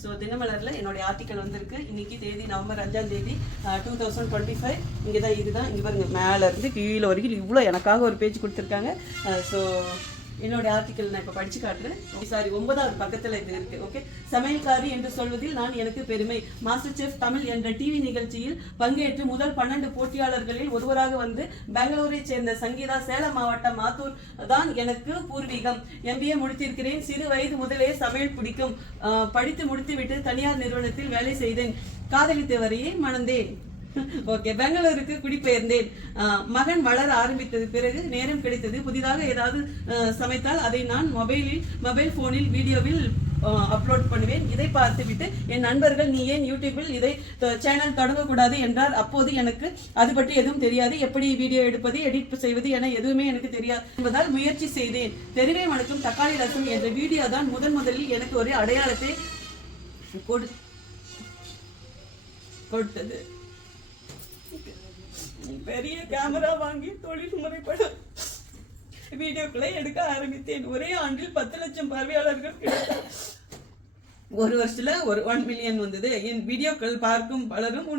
So தினமலரில் என்னுடைய article வந்திருக்கு. இன்னைக்கு தேதி நவம்பர் 5ஆம் தேதி 2025. இங்கே தான் இதுதான் இங்கே பாருங்க, மேலேருந்து கீழே வரைக்கும் இவ்வளோ எனக்காக ஒரு பேஜ் கொடுத்துருக்காங்க. ஸோ என்னோட ஆர்டிக்கல் நான் இப்போ படிச்சு காட்டுறேன். சாரி, 9வது பக்கத்தில் இது இருக்கு. ஓகே, சமையல்காரி என்று சொல்வதில் நான் எனக்கு பெருமை. மாஸ்டர் செஃப் தமிழ் என்ற டிவி நிகழ்ச்சியில் பங்கேற்று முதல் 12 போட்டியாளர்களில் ஒருவராக வந்து பெங்களூரை சேர்ந்த சங்கீதா சேலம் மாவட்டம் மாத்தூர் தான் எனக்கு பூர்வீகம். MBA முடித்திருக்கிறேன். சிறு வயது முதலே சமையல் பிடிக்கும். படித்து முடித்துவிட்டு தனியார் நிறுவனத்தில் வேலை செய்தேன். காதலித்தவரையே மணந்தேன். ஓகே, பெங்களூருக்கு குடிபெயர்ந்தேன். மகன் வளர ஆரம்பித்தது பிறகு நேரம் கிடைத்தது. புதிதாக ஏதாவது சமைத்தால் அதை நான் மொபைல் போனில் வீடியோவில் அப்லோட் பண்ணுவேன். இதை பார்த்துவிட்டு என் நண்பர்கள், நீ ஏன் யூடியூபில் இதை சேனல் தொடங்கக்கூடாது என்றார். அப்போது எனக்கு அது பற்றி எதுவும் தெரியாது. எப்படி வீடியோ எடுப்பது, எடிட் செய்வது என எதுவுமே எனக்கு தெரியாது என்பதால் முயற்சி செய்தேன். தெருவே மணக்கும் தக்காளி ரசம் என்ற வீடியோ தான் முதலில் எனக்கு ஒரு அடையாளத்தை கொடுத்தது. பெரிய கேமரா வாங்கி தொழில் முறைப்பட வீடியோக்களை எடுக்க ஆரம்பித்தேன். ஒரே ஆண்டில் 10 லட்சம் பார்வையாளர்கள் கிடைத்தார். ஒரு வருஷத்துல 1 மில்லியன் வந்தது. என் வீடியோக்கள் பார்க்கும் பலரும்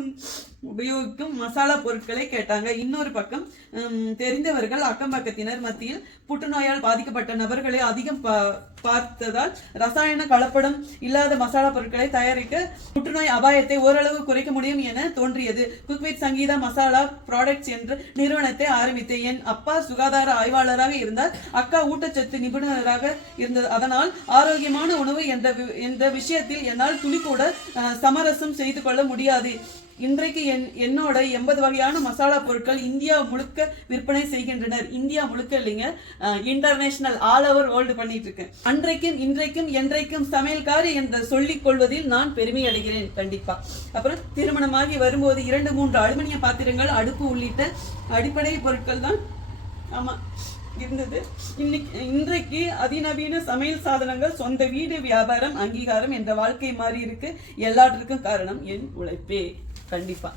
உபயோகிக்கும் மசாலா பொருட்களை கேட்டாங்க. இன்னொரு பக்கம் தெரிந்தவர்கள் அக்கம் பக்கத்தினர் மத்தியில் புற்றுநோயால் பாதிக்கப்பட்ட நபர்களை அதிகம் பார்த்ததால் ரசாயன கலப்படம் இல்லாத மசாலா பொருட்களை தயாரிக்க புற்றுநோய் அபாயத்தை ஓரளவு குறைக்க முடியும் என தோன்றியது. Cook with Sangeetha masala products என்ற நிறுவனத்தை ஆரம்பித்தேன். என் அப்பா சுகாதார ஆய்வாளராக இருந்தார். அக்கா ஊட்டச்சத்து நிபுணராக இருந்தது. அதனால் ஆரோக்கியமான உணவு என்ற விஷயத்தில் என்னால் துளி கூட சமரசம் செய்து கொள்ள முடியாது. இன்றைக்கு என்னோட 80 வகையான மசாலா பொருட்கள் இந்தியா முழுக்க விற்பனை செய்கின்றனர். இந்தியா முழுக்க இல்லைங்க, இன்டர்நேஷனல், ஆல் ஓவர் வேர்ல்டு பண்ணிட்டு இருக்கேன். அன்றைக்கும் இன்றைக்கும் என்றைக்கும் சமையல்காரி என்று சொல்லிக் கொள்வதில் நான் பெருமை அடைகிறேன். கண்டிப்பா. அப்புறம் திருமணமாகி வரும்போது 2-3 அலுமினிய பாத்திரங்கள், அடுப்பு உள்ளிட்ட அடிப்படை பொருட்கள் தான் இருந்தது. இன்றைக்கு அதிநவீன சமையல் சாதனங்கள், சொந்த வீடு, வியாபாரம், அங்கீகாரம் என்ற வாழ்க்கை மாறி இருக்கு. எல்லாற்றுக்கும் காரணம் என் உழைப்பே. கண்டிப்பா.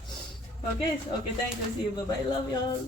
Okay, thank you. See you. Bye. Love you all.